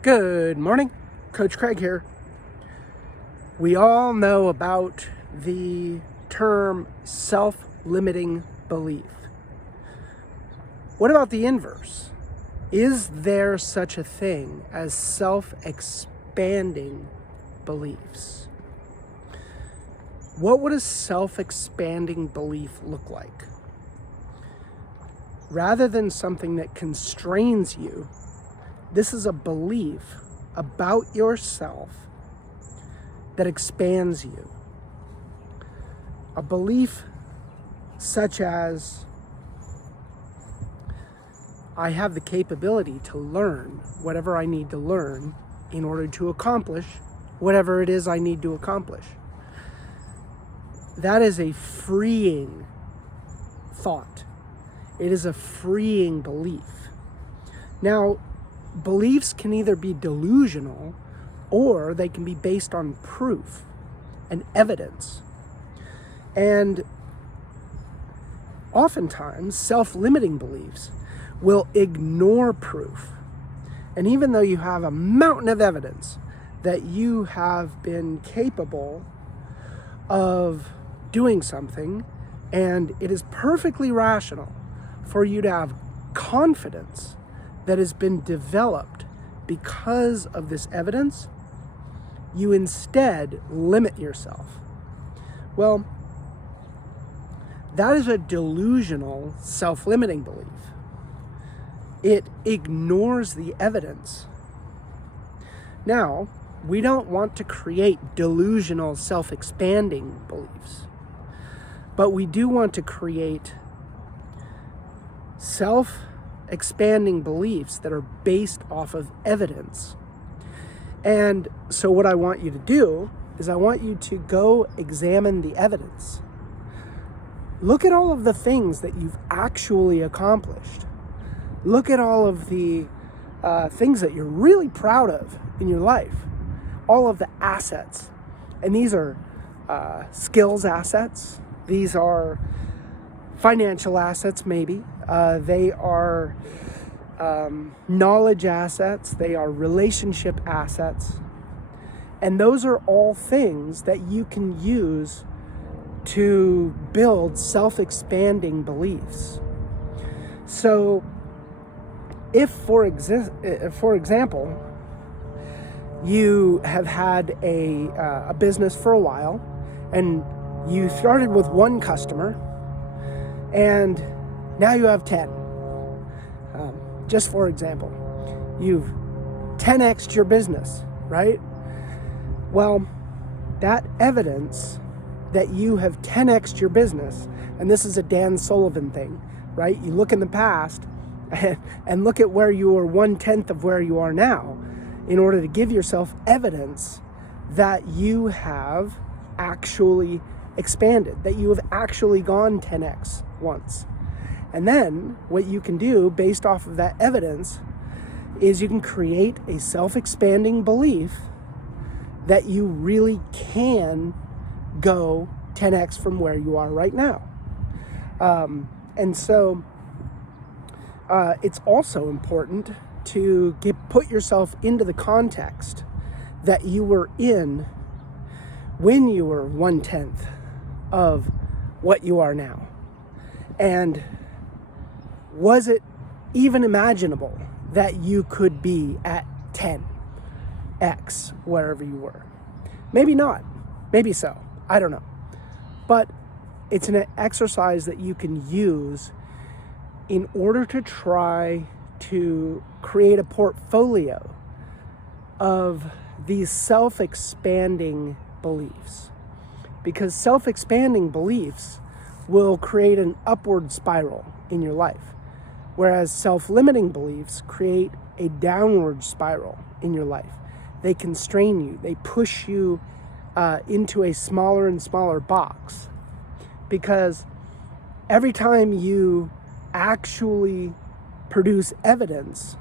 Good morning, Coach Craig here. We all know about the term self-limiting belief. What about the inverse? Is there such a thing as self-expanding beliefs? What would a self-expanding belief look like? Rather than something that constrains you, this is a belief about yourself that expands you. A belief such as, I have the capability to learn whatever I need to learn in order to accomplish whatever it is I need to accomplish. That is a freeing thought. It is a freeing belief. Now, beliefs can either be delusional or they can be based on proof and evidence. And oftentimes, self-limiting beliefs will ignore proof. And even though you have a mountain of evidence that you have been capable of doing something, and it is perfectly rational for you to have confidence that has been developed because of this evidence, you instead limit yourself. Well, that is a delusional self-limiting belief. It ignores the evidence. Now, we don't want to create delusional self-expanding beliefs, but we do want to create self-expanding beliefs that are based off of evidence. And so what I want you to do is I want you to go examine the evidence. Look at all of the things that you've actually accomplished. Look at all of the things that you're really proud of in your life. All of the assets. And these are skills assets. These are financial assets, maybe. They are knowledge assets. They are relationship assets. And those are all things that you can use to build self-expanding beliefs. So if, for example, you have had a business for a while and you started with one customer and now you have 10. Just for example, you've 10x'd your business, right? Well, that evidence that you have 10x'd your business, and this is a Dan Sullivan thing, right? You look in the past and look at where you were 1/10 of where you are now in order to give yourself evidence that you have actually expanded, that you have actually gone 10x once. And then what you can do based off of that evidence is you can create a self-expanding belief that you really can go 10x from where you are right now. And so it's also important to put yourself into the context that you were in when you were 1/10 of what you are now. And was it even imaginable that you could be at 10x wherever you were? Maybe not. Maybe so. I don't know. But it's an exercise that you can use in order to try to create a portfolio of these self-expanding beliefs. Because self-expanding beliefs will create an upward spiral in your life, whereas self-limiting beliefs create a downward spiral in your life. They constrain you. They push you into a smaller and smaller box, because every time you actually produce evidence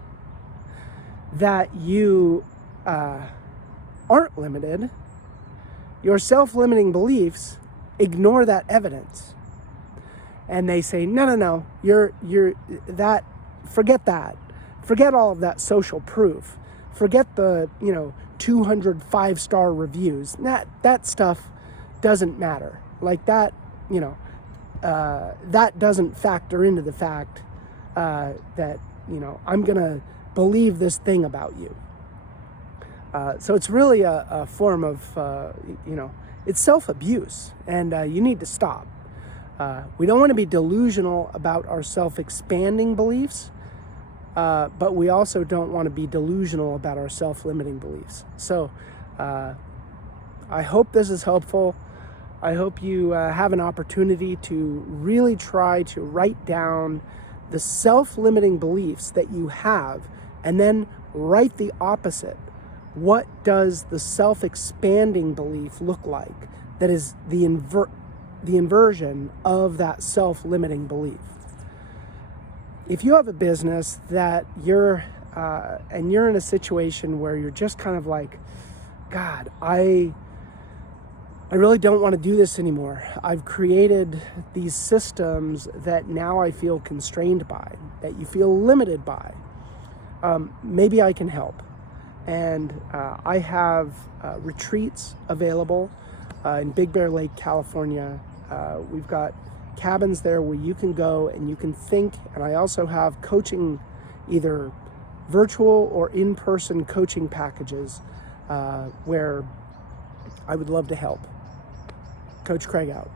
that you aren't limited, your self-limiting beliefs ignore that evidence. And they say, no, you're that, forget that. Forget all of that social proof. Forget the, 200 5-star reviews. That stuff doesn't matter. Like that, that doesn't factor into the fact that, I'm going to believe this thing about you. So it's really a form of, it's self-abuse, and you need to stop. We don't want to be delusional about our self-expanding beliefs, but we also don't want to be delusional about our self-limiting beliefs. So I hope this is helpful. I hope you have an opportunity to really try to write down the self-limiting beliefs that you have, and then write the opposite. What does the self-expanding belief look like that is the inversion of that self-limiting belief? If you have a business that you're in a situation where you're just kind of like, God, I really don't want to do this anymore. I've created these systems that now I feel constrained by, that you feel limited by. Maybe I can help. And I have retreats available in Big Bear Lake, California. We've got cabins there where you can go and you can think. And I also have coaching, either virtual or in-person coaching packages where I would love to help. Coach Craig out.